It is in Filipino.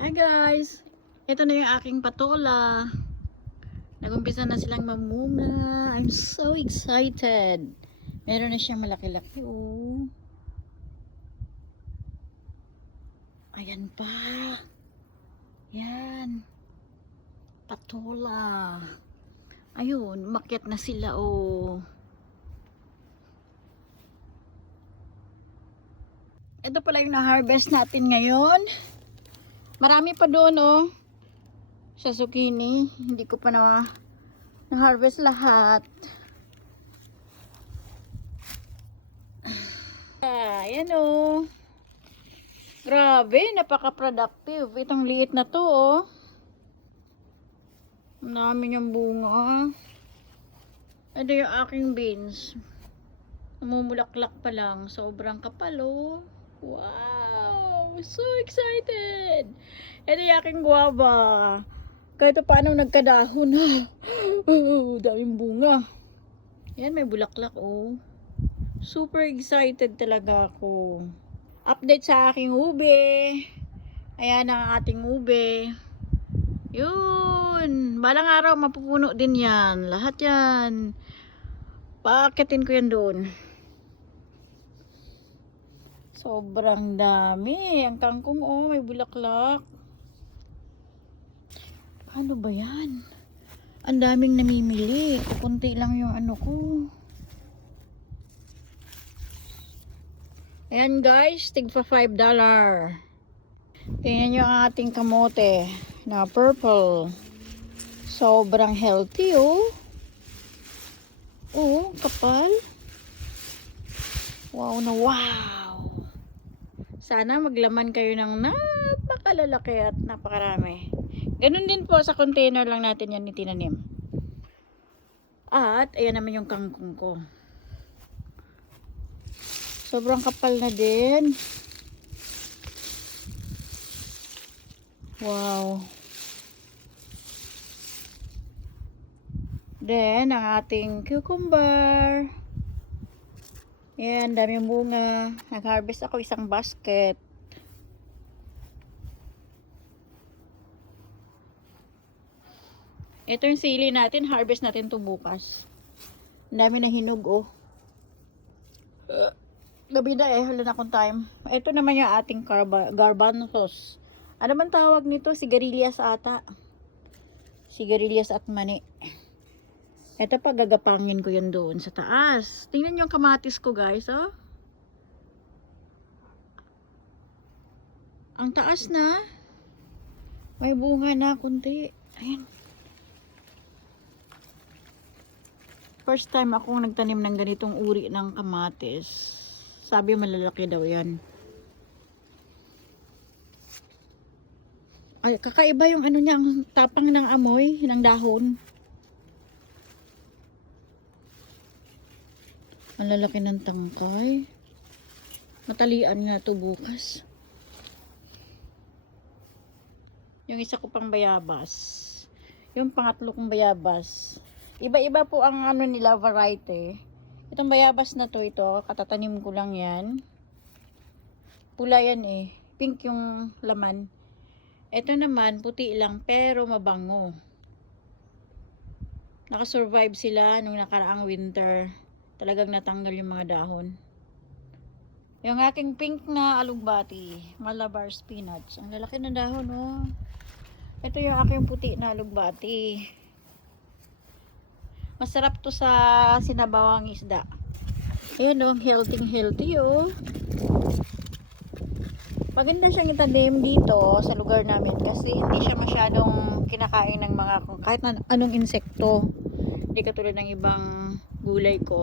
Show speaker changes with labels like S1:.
S1: Hi guys! Ito na yung aking patola. Nagumpisa na silang mamunga. I'm so excited. Meron na siyang malaki-laki oh. Ayan pa. Yan. Patola. Ayun, makyat na sila oh. Ito pala yung na-harvest natin ngayon. Marami pa doon oh. Sa zucchini. Hindi ko pa na na-harvest lahat. Ah, ayan oh. Grabe, napaka-productive. Itong liit na to oh. Ang dami niyang bunga. Ito yung aking beans. Namumulaklak pa lang. Sobrang kapal oh. Wow! So excited! Ito yung aking guava. Kahit paano nagkadahon na. Oh, daming bunga. Yan, may bulaklak oh. Super excited talaga ako. Update sa aking ube. Ayan ang ating ube. Yun. Balang araw mapupuno din yan. Lahat yan. Paakitin ko yan doon. Sobrang dami. Ang kangkong oh, may bulaklak. Ano ba yan? Ang daming namimili. Kunti lang yung ano ko. Ayan guys, tigpa 5 dollar. Tingnan nyo ang ating kamote na purple. Sobrang healthy oh. Oh, kapal. Wow na wow. Sana maglaman kayo ng napakalalaki at napakarami. Ganun din po sa container lang natin yan ni tinanim. At ayan naman yung kangkong ko. Sobrang kapal na din. Wow. Then, ang ating cucumber. Yan, daming bunga. Nag-harvest ako isang basket. Ito yung sili natin. Harvest natin to bukas. Ang dami na hinog, oh. Gabi na eh. Wala na akong time. Ito naman yung ating garba garbanzos. Ano man tawag nito? Sigarilyas ata. Sigarilyas at mani. Ito pa, gagapangin ko yan doon sa taas. Tingnan nyo yung kamatis ko, guys, oh. Ang taas na. May bunga na kunti. Ayan. First time akong nagtanim ng ganitong uri ng kamatis. Sabi malalaki daw yan. Ay, kakaiba yung ano niya, ang tapang ng amoy, ng dahon. Ang lalaki ng tangkay. Matalian nga to bukas. Yung isa ko pang bayabas. Yung pangatlo kong bayabas. Iba-iba po ang ano nila variety. Itong bayabas na to, ito, katatanim ko lang yan. Pula yan eh. Pink yung laman. Ito naman, puti lang, pero mabango. Nakasurvive sila nung nakaraang winter. Talagang natanggal yung mga dahon. Yung aking pink na alugbati, Malabar spinach. Ang lalaki ng dahon, oh. Ito yung aking puti na alugbati. Masarap to sa sinabawang isda. Ayan, oh, healthy healthy, oh. Maganda siyang itanim dito sa lugar namin kasi hindi siya masyadong kinakain ng mga kahit anong insekto. Hindi katulad ng ibang gulay ko.